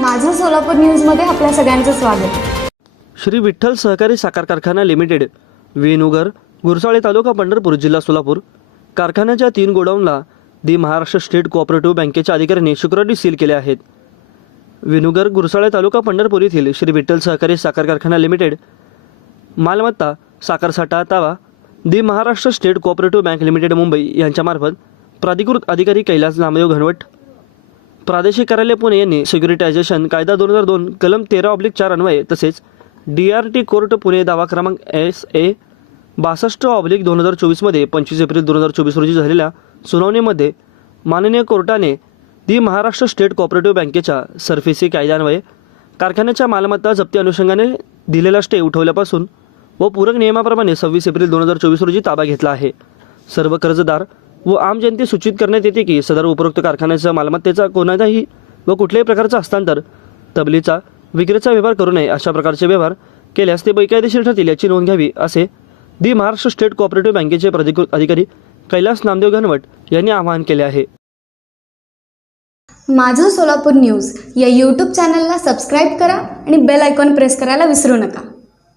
माझं सोलापूर न्यूजमध्ये आपल्या सगळ्यांचं स्वागत. श्री विठ्ठल सहकारी साखर कारखाना लिमिटेड वेणुगर गुरसाळे तालुका पंढरपूर जिल्हा सोलापूर. कारखान्याच्या तीन गोडाऊनला दि महाराष्ट्र स्टेट कोऑपरेटिव्ह बँकेच्या अधिकाऱ्यांनी शुक्रवारी सील केले आहेत. विनुगर गुरसाळे तालुका पंढरपूर येथील श्री विठ्ठल सहकारी साखर कारखाना लिमिटेड मालमत्ता साखर साठा तावा the Maharashtra state cooperative bank limited Mumbai यांच्यामार्फत प्राधिकृत अधिकारी कैलास नामदेव घनवट प्रादेशिक कार्यालय पुणे यांनी सिक्युरिटायझेशन कायदा दोन हजार दोन कलम तेरा ऑब्लिक चार अन्वये तसेच D R T court Pune दावा क्रमांक एस ए बासष्ट ऑब्लिक दोन हजार चोवीसमध्ये पंचवीस एप्रिल दोन हजार चोवीस रोजी झालेल्या सुनावणीमध्ये माननीय कोर्टाने दि महाराष्ट्र स्टेट कॉपरेटिव्ह बँकेच्या सरफेसी कायद्यान्वये कारखान्याच्या मालमत्ता जप्ती अनुषंगाने दिलेला स्टे उठवल्यापासून व पूरक नियमाप्रमाणे सव्वीस एप्रिल दोन हजार चोवीस रोजी ताबा घेतला आहे. सर्व कर्जदार व आम जनते सूचित करण्यात येते की सदर उपरोक्त कारखान्याचा मालमत्तेचा कोणाचाही व कुठल्याही प्रकारचा हस्तांतर तबलीचा विक्रीचा व्यवहार करू नये अशा प्रकारचे व्यवहार केल्यास ते बेकायदेशीर ठरतील याची नोंद घ्यावी असे दि महाराष्ट्र स्टेट कोऑपरेटिव्ह बँकेचे प्राधिकृत अधिकारी कैलास नामदेव घनवट यांनी आवाहन केले आहे. माझं सोलापूर न्यूज या यूट्यूब चॅनलला सबस्क्राईब करा आणि बेल आयकॉन प्रेस करायला विसरू नका.